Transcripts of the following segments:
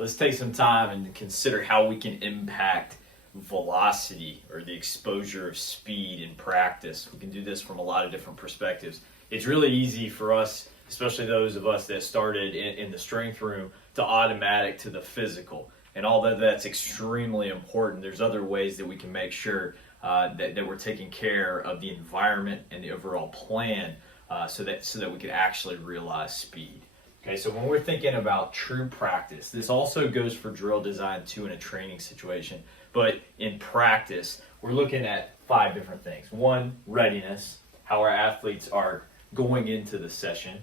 let's take some time and consider how we can impact velocity or the exposure of speed in practice. We can do this from a lot of different perspectives. It's really easy for us, especially those of us that started in the strength room, to automatic to the physical. And although that's extremely important, there's other ways that we can make sure that we're taking care of the environment and the overall plan so that we can actually realize speed. Okay, so when we're thinking about true practice, this also goes for drill design too in a training situation. But in practice, we're looking at 5 different things. 1, readiness, how our athletes are going into the session.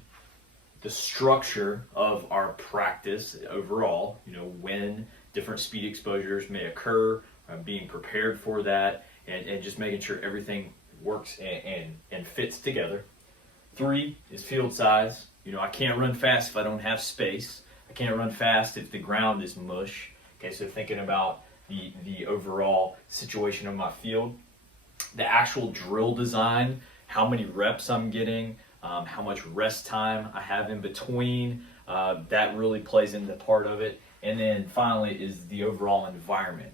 The structure of our practice overall, when different speed exposures may occur, being prepared for that, and just making sure everything works and fits together. 3 is field size. I can't run fast if I don't have space. I can't run fast if the ground is mush. Okay, so thinking about the overall situation of my field. The actual drill design, how many reps I'm getting, how much rest time I have in between, that really plays into part of it. And then finally is the overall environment.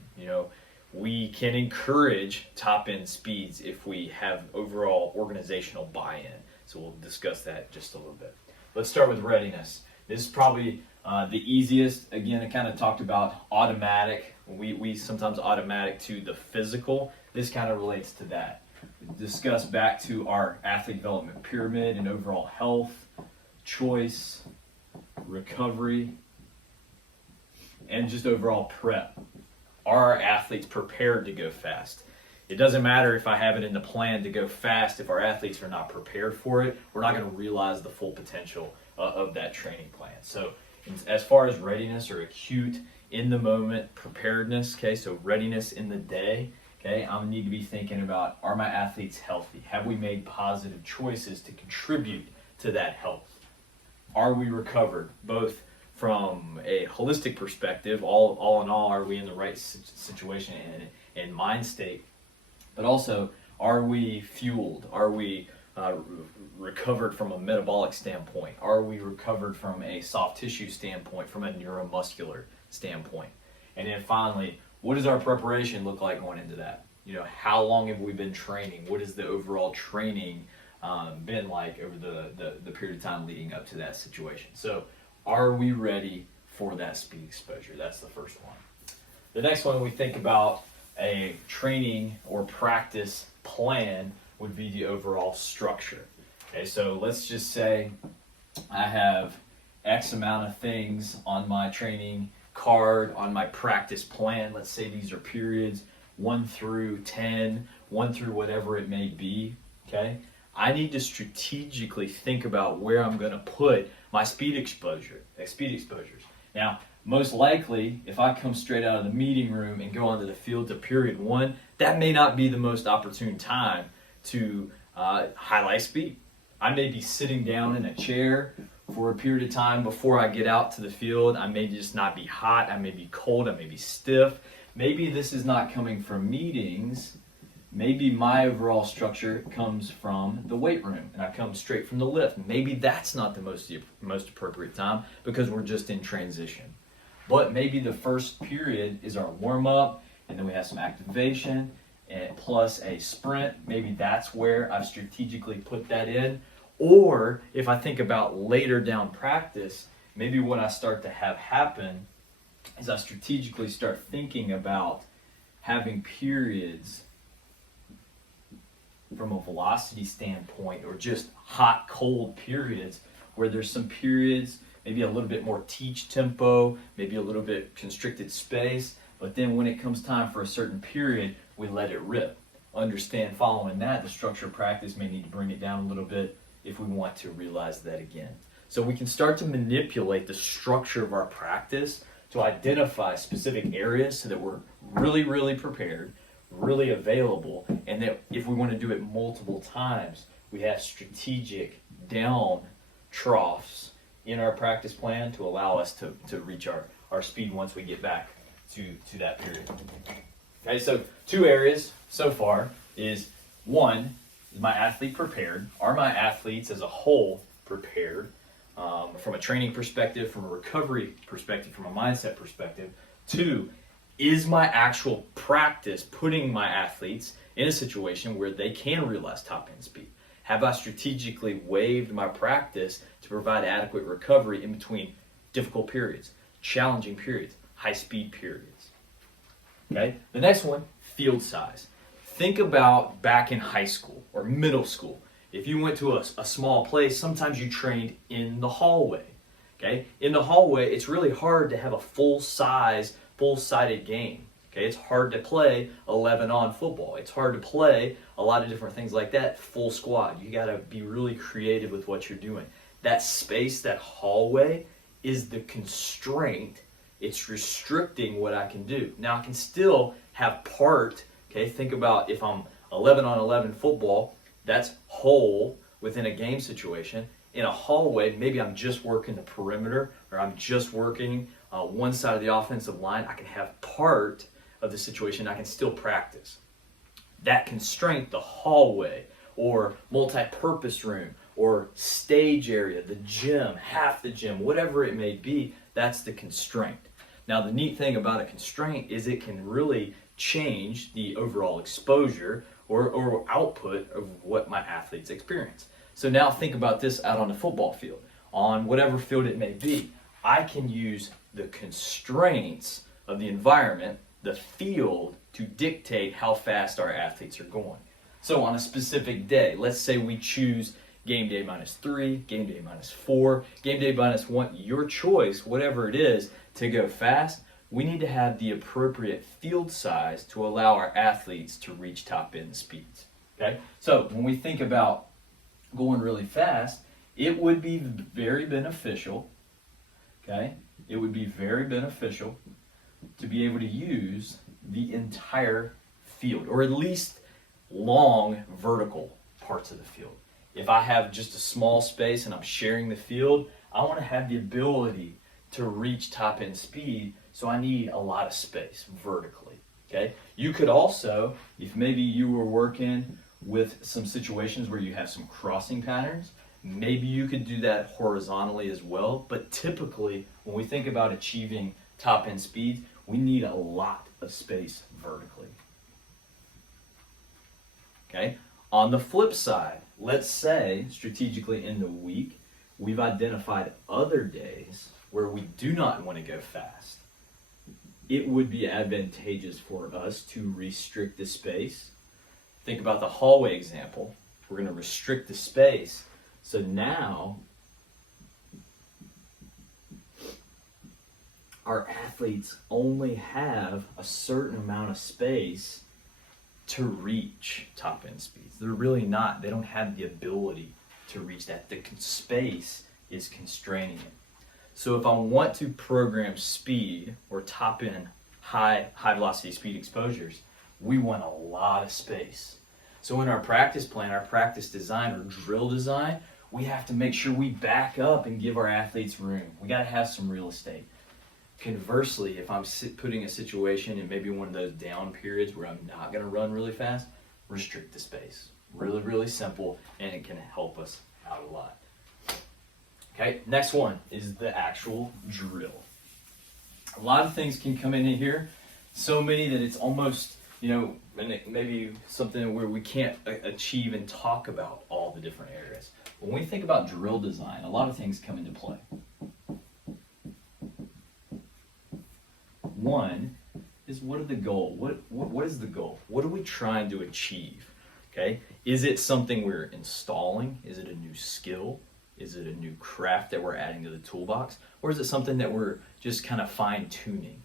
We can encourage top end speeds if we have overall organizational buy-in. So we'll discuss that just a little bit. Let's start with readiness. This is probably the easiest. Again, I kind of talked about automatic. We sometimes automatic to the physical. This kind of relates to that. Discuss back to our athlete development pyramid and overall health, choice, recovery, and just overall prep. Are our athletes prepared to go fast? It doesn't matter if I have it in the plan to go fast. If our athletes are not prepared for it, we're not going to realize the full potential of that training plan. So as far as readiness or acute, in the moment preparedness, okay, so readiness in the day, okay, I need to be thinking about, are my athletes healthy? Have we made positive choices to contribute to that health? Are we recovered, both from a holistic perspective, all in all, are we in the right situation and mind state? But also, are we fueled? Are we recovered from a metabolic standpoint? Are we recovered from a soft tissue standpoint, from a neuromuscular standpoint? And then finally, what does our preparation look like going into that? How long have we been training? What has the overall training been like over the period of time leading up to that situation? So are we ready for that speed exposure? That's the first one. The next one we think about a training or practice plan would be the overall structure. Okay, so let's just say I have X amount of things on my training card, on my practice plan. Let's say these are periods 1 through 10, 1 through whatever it may be. Okay, I need to strategically think about where I'm going to put my speed exposures. Now, most likely, if I come straight out of the meeting room and go onto the field to period 1, that may not be the most opportune time to highlight speed. I may be sitting down in a chair for a period of time before I get out to the field. I may just not be hot. I may be cold. I may be stiff. Maybe this is not coming from meetings. Maybe my overall structure comes from the weight room and I come straight from the lift. Maybe that's not the most appropriate time because we're just in transition. But maybe the first period is our warm-up, and then we have some activation, and plus a sprint. Maybe that's where I've strategically put that in. Or if I think about later down practice, maybe what I start to have happen is I strategically start thinking about having periods from a velocity standpoint, or just hot, cold periods, where there's some periods maybe a little bit more teach tempo, maybe a little bit constricted space, but then when it comes time for a certain period, we let it rip. Understand, following that, the structure of practice may need to bring it down a little bit if we want to realize that again. So we can start to manipulate the structure of our practice to identify specific areas so that we're really, really prepared, really available, and that if we want to do it multiple times, we have strategic down troughs in our practice plan to allow us to reach our speed once we get back to that period. Okay, so 2 areas so far is 1, is my athlete prepared? Are my athletes as a whole prepared? from a training perspective, from a recovery perspective, from a mindset perspective. 2, is my actual practice putting my athletes in a situation where they can realize top end speed? Have I strategically waived my practice to provide adequate recovery in between difficult periods, challenging periods, high speed periods? Okay. The next one, field size. Think about back in high school or middle school. If you went to a small place, sometimes you trained in the hallway. Okay. In the hallway, it's really hard to have a full-sided game. Okay, it's hard to play 11-on football. It's hard to play a lot of different things like that, full squad. You got to be really creative with what you're doing. That space, that hallway, is the constraint. It's restricting what I can do. Now, I can still have part, okay, think about if I'm 11-on-11 football, that's whole within a game situation. In a hallway, maybe I'm just working the perimeter, or I'm just working one side of the offensive line. I can have part of the situation. I can still practice. That constraint, the hallway, or multi-purpose room, or stage area, the gym, half the gym, whatever it may be, that's the constraint. Now, the neat thing about a constraint is it can really change the overall exposure or output of what my athletes experience. So now think about this out on the football field, on whatever field it may be. I can use the constraints of the environment, the field, to dictate how fast our athletes are going. So on a specific day, let's say we choose game day -3, game day -4, game day -1, your choice, whatever it is, to go fast. We need to have the appropriate field size to allow our athletes to reach top end speeds. Okay? So when we think about going really fast, it would be very beneficial, okay? It would be very beneficial to be able to use the entire field, or at least long vertical parts of the field. If I have just a small space and I'm sharing the field, I want to have the ability to reach top end speed, so I need a lot of space vertically, okay? You could also, if maybe you were working with some situations where you have some crossing patterns, maybe you could do that horizontally as well. But typically, when we think about achieving top end speeds, we need a lot of space vertically. Okay? On the flip side, let's say strategically in the week, we've identified other days where we do not want to go fast. It would be advantageous for us to restrict the space. Think about the hallway example. We're going to restrict the space. So now our athletes only have a certain amount of space to reach top end speeds. They don't have the ability to reach that. The space is constraining it. So if I want to program speed or top end high velocity speed exposures, we want a lot of space. So in our practice plan, our practice design or drill design, we have to make sure we back up and give our athletes room. We got to have some real estate. Conversely, if I'm putting a situation in maybe one of those down periods where I'm not going to run really fast, restrict the space. Really, really simple, and it can help us out a lot. Okay, next one is the actual drill. A lot of things can come in here, so many that it's almost, maybe something where we can't achieve and talk about all the different areas. When we think about drill design, a lot of things come into play. One is, what is the goal? What is the goal? What are we trying to achieve? Okay, is it something we're installing? Is it a new skill? Is it a new craft that we're adding to the toolbox? Or is it something that we're just kind of fine-tuning?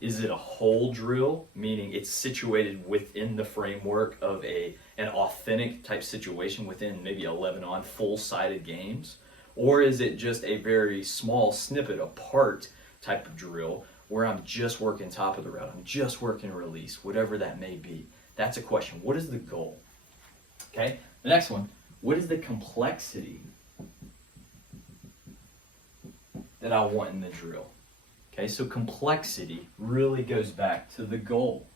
Is it a whole drill, meaning it's situated within the framework of an authentic type situation within maybe 11-on full-sided games? Or is it just a very small snippet, a part type of drill where I'm just working top of the route, I'm just working release, whatever that may be? That's a question. What is the goal? Okay, the next one, what is the complexity that I want in the drill? Okay, so complexity really goes back to the goal.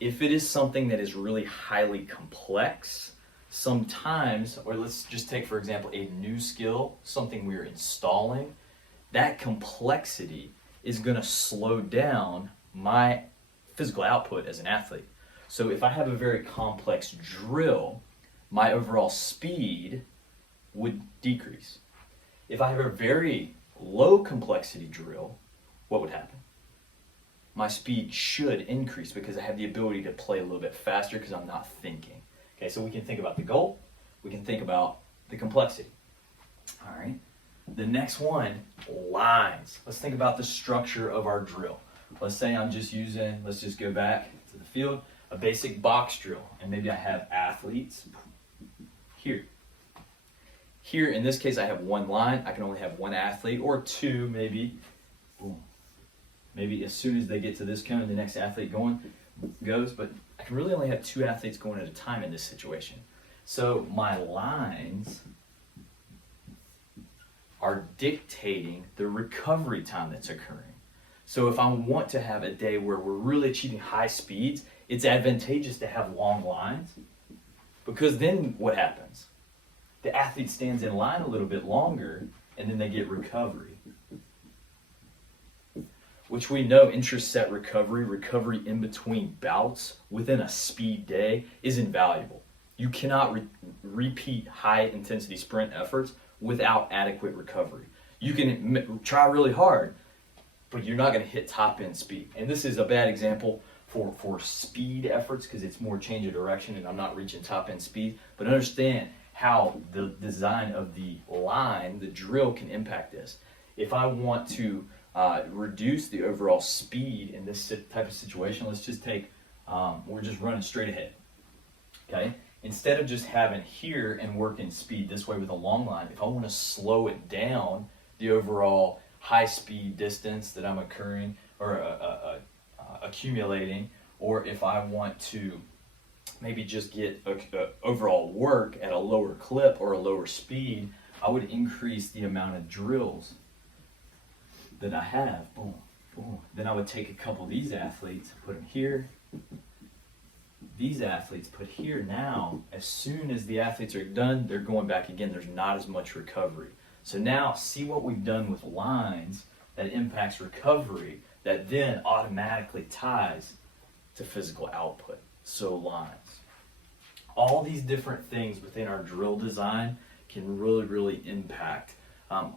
If it is something that is really highly complex, sometimes, or let's just take, for example, a new skill, something we're installing, that complexity is going to slow down my physical output as an athlete. So if I have a very complex drill, my overall speed would decrease. If I have a very low complexity drill, what would happen? My speed should increase because I have the ability to play a little bit faster because I'm not thinking. Okay, so we can think about the goal, we can think about the complexity. All right, the next one, lines. Let's think about the structure of our drill. Let's say I'm just using, let's just go back to the field, a basic box drill, and maybe I have athletes here. Here, in this case, I have one line. I can only have one athlete, or two, maybe. Boom. Maybe as soon as they get to this cone, the next athlete goes, but I can really only have two athletes going at a time in this situation. So my lines are dictating the recovery time that's occurring. So if I want to have a day where we're really achieving high speeds, it's advantageous to have long lines, because then what happens? The athlete stands in line a little bit longer, and then they get recovery. Which we know intraset recovery in between bouts within a speed day is invaluable. You cannot repeat high intensity sprint efforts without adequate recovery. You can try really hard, but you're not going to hit top end speed. And this is a bad example for speed efforts because it's more change of direction and I'm not reaching top end speed. But understand how the design of the line, the drill, can impact this. If I want to reduce the overall speed in this type of situation, let's just take, we're just running straight ahead, okay? Instead of just having here and working speed this way with a long line, if I want to slow it down, the overall high speed distance that I'm occurring or accumulating, or if I want to maybe just get overall work at a lower clip or a lower speed, I would increase the amount of drills that I have. Boom, boom. Then I would take a couple of these athletes, put them here. These athletes put here. Now, as soon as the athletes are done, they're going back again. There's not as much recovery. So now, see what we've done with lines that impacts recovery that then automatically ties to physical output. So lines. All these different things within our drill design can really impact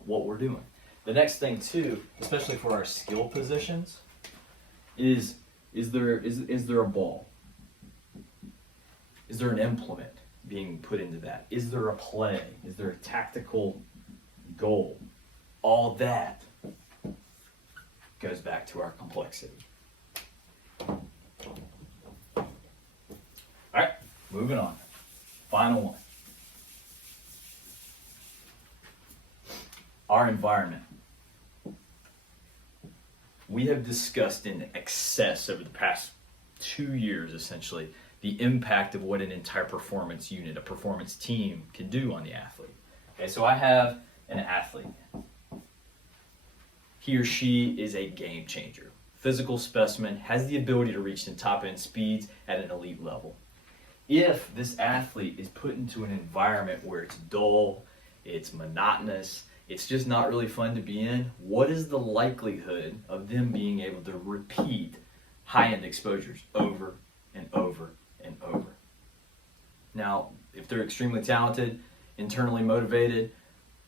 what we're doing. The next thing too, especially for our skill positions, is there a ball? Is there an implement being put into that? Is there a play? Is there a tactical goal? All that goes back to our complexity. All right, moving on. Final one. Our environment. We have discussed in excess over the past 2 years, essentially, the impact of what an entire performance unit, a performance team, can do on the athlete. Okay, so I have an athlete. He or she is a game changer. Physical specimen, has the ability to reach the top end speeds at an elite level. If this athlete is put into an environment where it's dull, it's monotonous, it's just not really fun to be in, what is the likelihood of them being able to repeat high-end exposures over and over and over? Now, if they're extremely talented, internally motivated,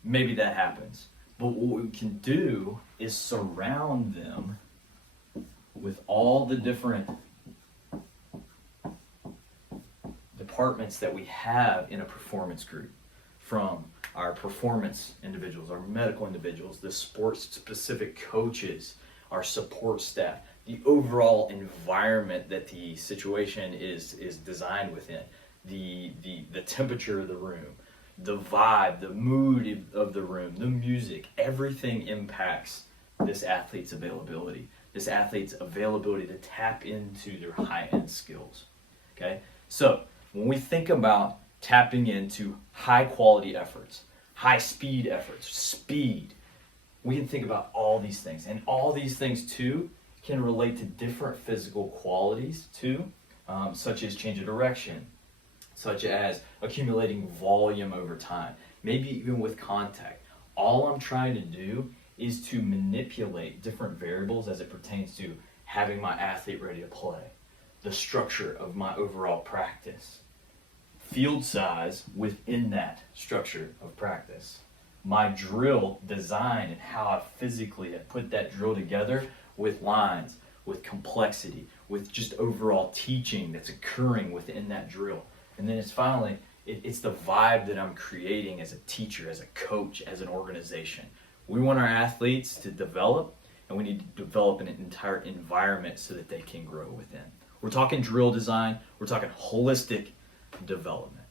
maybe that happens. But what we can do is surround them with all the different departments that we have in a performance group, from our performance individuals, our medical individuals, the sports-specific coaches, our support staff, the overall environment that the situation is designed within, the temperature of the room, the vibe, the mood of the room, the music, everything impacts this athlete's availability. This athlete's availability to tap into their high-end skills. Okay? So, when we think about tapping into high-quality efforts, high-speed efforts, speed, we can think about all these things. And all these things, too, can relate to different physical qualities, too, such as change of direction, such as accumulating volume over time, maybe even with contact. All I'm trying to do is to manipulate different variables as it pertains to having my athlete ready to play, the structure of my overall practice, field size within that structure of practice, my drill design and how I physically have put that drill together with lines, with complexity, with just overall teaching that's occurring within that drill. And then it's finally, it's the vibe that I'm creating as a teacher, as a coach, as an organization. We want our athletes to develop, and we need to develop an entire environment so that they can grow within. We're talking drill design, we're talking holistic development.